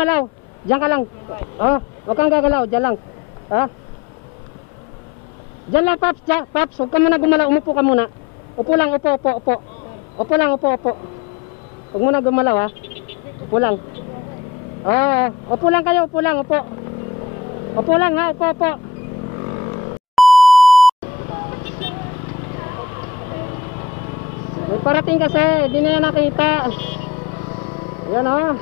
gumalaw. Diyan ka lang. Oh, huwag kang gagalaw. Diyan lang. Ha? Diyan lang, Paps. Diyan, Paps, huwag ka muna gumalaw. Umupo ka muna. Upo lang, upo, upo, upo. Upo lang, upo, upo. Huwag muna gumalaw, ha? Upo lang. Upo lang kayo, upo lang, upo. Upo lang, ha? Upo, upo. May parating kasi, hindi na yan nakita. Ayan, ha?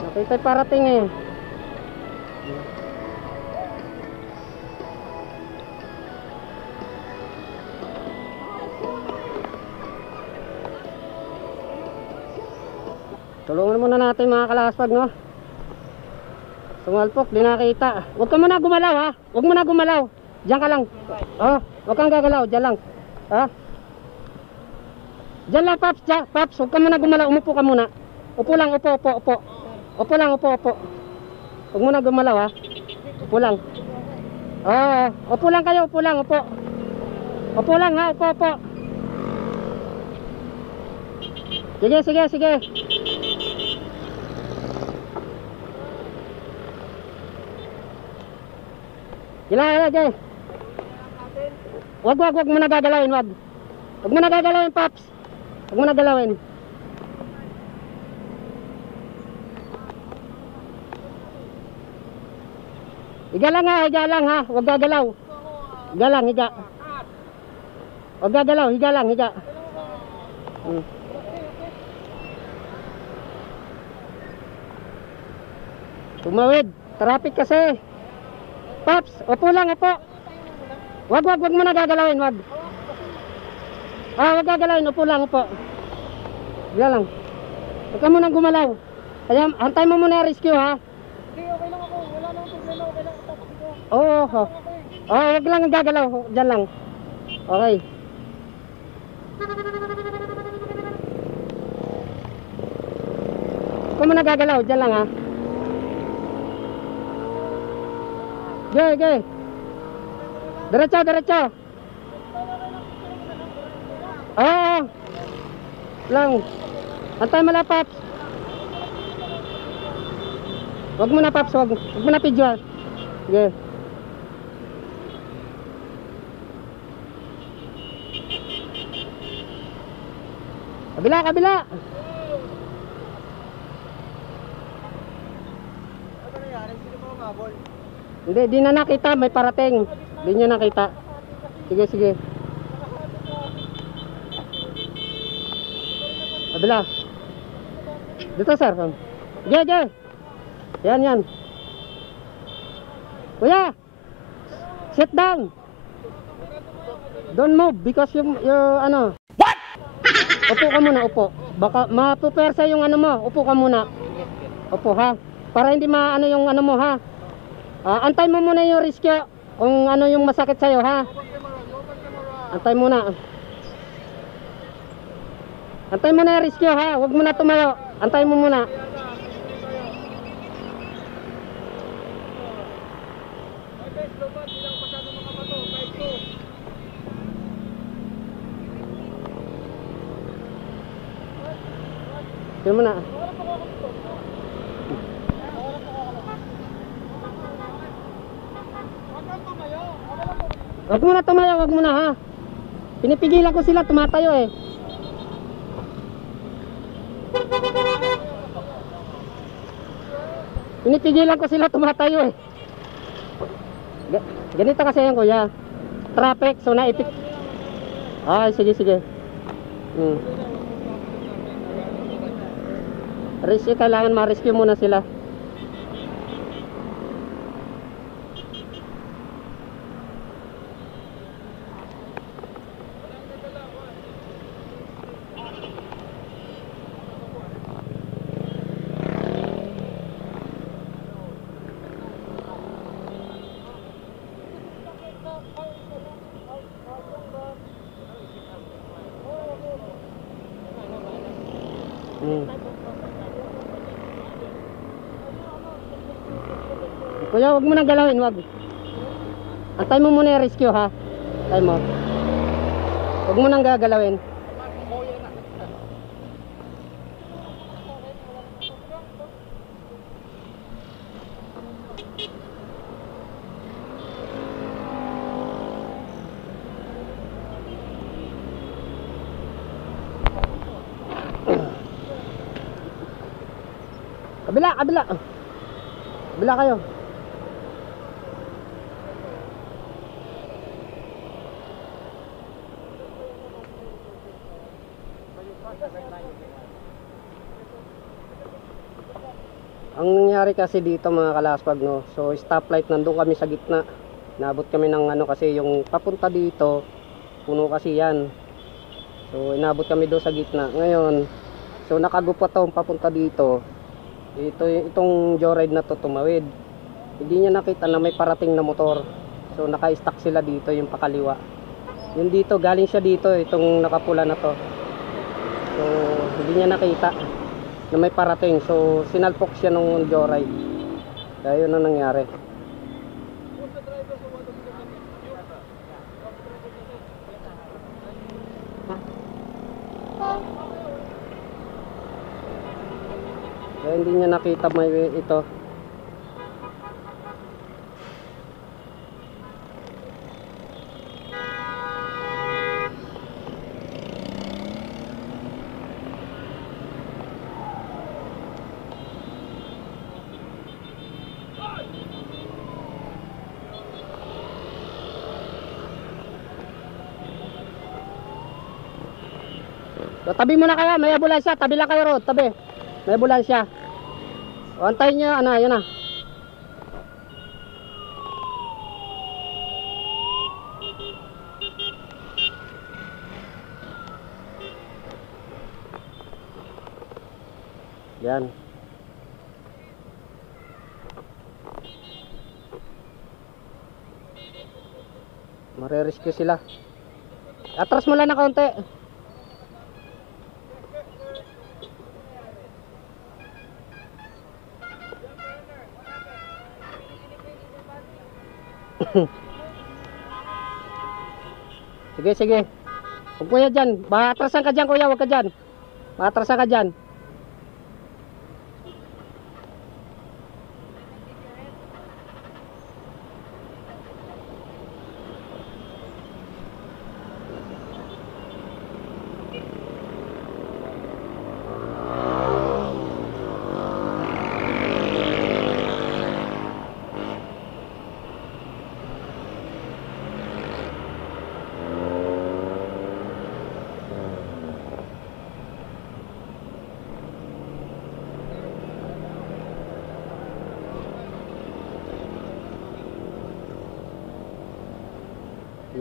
Nakita parating eh. Tulungan muna natin mga kalaspag, no? Sumalpok, di nakita. Huwag ka muna gumalaw, ha? Huwag muna gumalaw. Diyan ka lang. Oh, huwag kang gagalaw. Diyan lang. Ha? Diyan lang, Paps. Diyan, Paps, huwag ka muna gumalaw. Umupo ka muna. Upo lang, upo, upo, upo. Upo lang, upo, upo. Huwag muna gumalaw, ha? Upo lang. Upo lang kayo, upo lang, upo. Upo lang, ha? Upo, upo. Sige, sige, sige. Gila. Wag mo na gagalawin, wag. Wag mo na gagalawin, Paps. Wag mo na galawin. Higa lang ha. Wag gagalaw. Higa lang, higa. Wag gagalaw, higa lang, higa. Tumawid. Traffic kasi. Paps, upo lang, upo. Wag mo na gagalawin, wag. Wag gagalawin, upo lang, upo. Higa lang. Huwag ka muna gumalaw. Kaya, hantay mo muna rescue, ha? Hindi, okay lang ako. Wala nang problema. Okay lang ako. Oo. Wag lang gagalaw. Diyan lang. Okay. Huwag ka muna gagalaw. Diyan lang, ha? Okay. Diretso. Lang. Antay mo na, Paps. Wag mo na, Paps. Wag mo na pidyo. Okay. Kabila. Hindi, di na nakita, may parating. Di nyo nakita. Sige. Kabila. Dito, sir. Sige. Yan. Kuya, sit down. Don't move because you ano. What? Upo ka muna, upo. Baka mapupersa yung ano mo. Upo ka muna. Upo, ha? Para hindi maano yung ano mo, ha? Antay mo muna yung rescue kung ano yung masakit sa'yo, ha? Antay muna. Antay mo na yung rescue, ha? Huwag mo na tumayo. Antay mo muna. Antay mo na. Wag mo na, ha? Pinipigilan ko sila, tumatayo eh. Pinipigilan ko sila, tumatayo eh. Ganito kasi yan, kuya. Traffic, so naipit. Sige. Rescue, kailangan ma-rescue muna sila. Kuya, wag mo nang galawin, wag. Antay mo muna yung rescue, ha? Antay mo. Wag mo nang gagalawin. Kabila, kabila. Kabila kayo. Ang nangyari kasi dito mga kalaspag, no, so stoplight, nandun kami sa gitna. Naabot kami ng ano kasi yung papunta dito, puno kasi yan. So inabot kami doon sa gitna. Ngayon, so nakagupa to papunta dito. Itong joyride na to tumawid. Hindi niya nakita na may parating na motor. So naka-stack sila dito yung pakaliwa. Yung dito, galing siya dito, itong nakapula na to. So hindi niya nakita na may parating. So sinalpok siya nung joyride. Kaya yun ang nangyari. Kaya hindi niya nakita may ito. So, tabi muna kayo, may ambulansya, tabi lang kayo road, tabi. May ambulansya. O, antayin nyo, ano, yun na. Yan. Marirescue sila. Atras mo lang na kaunti. Sige, sige. Huwag kuya dyan. Maatrasan ka dyan kuya, huwag ka dyan. Maatrasan ka dyan.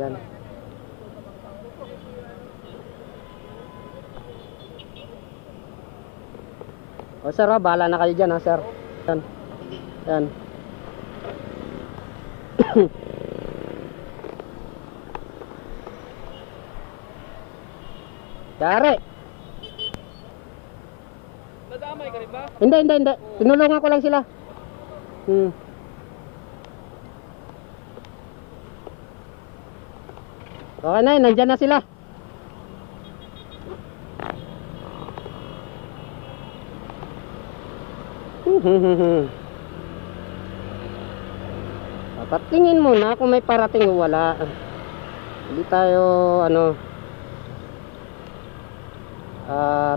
Yan. O sir, bahala na kayo dyan ha sir. Yan. Yan. Dari. Nadamay ka rin ba? Hindi, hindi, hindi. Tinulungan ko lang sila. Okay na yun, nandyan na sila. Dapat tingin muna kung may parating o wala. Hindi tayo ano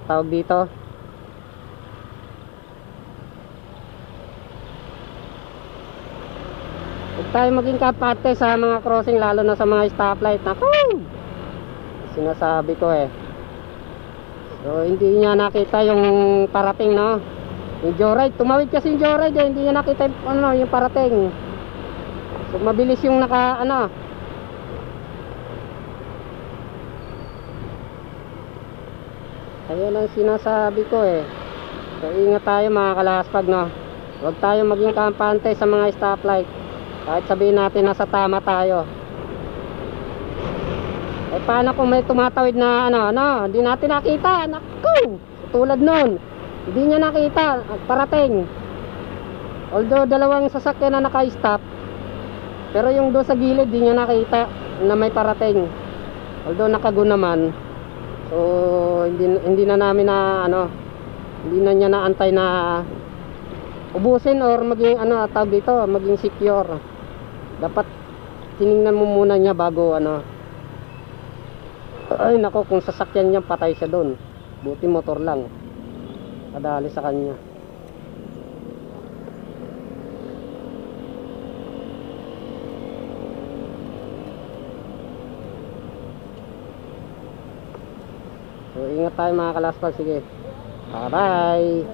tawag dito. Huwag tayo maging kapate sa mga crossing, lalo na sa mga stoplight. Naku! Sinasabi ko eh. So hindi niya nakita yung parating, no? Yung joyride, tumawid kasi yung joyride eh. Hindi niya nakita yung, ano, yung parating. So mabilis yung naka ano. Ayun ang sinasabi ko eh. So ingat tayo mga kalaspag, no? Huwag tayo maging kampante sa mga stoplight. Kahit sabihin natin nasa tama tayo. Eh paano kung may tumatawid na ano, hindi natin nakita. Naku! Tulad nun, hindi niya nakita parating. Although dalawang sasakyan na naka-stop, pero yung doon sa gilid hindi niya nakita na may parating. Although nakago naman. So hindi na namin na ano, hindi na niya naantay na ubusin or maging ano tawag dito, maging secure. Dapat tiningnan mo muna niya bago ano. Ay nako, kung sasakyan niya patay siya doon. Buti motor lang. Kadali sa kanya. So ingat tayo mga kalaspag, sige. Bye bye.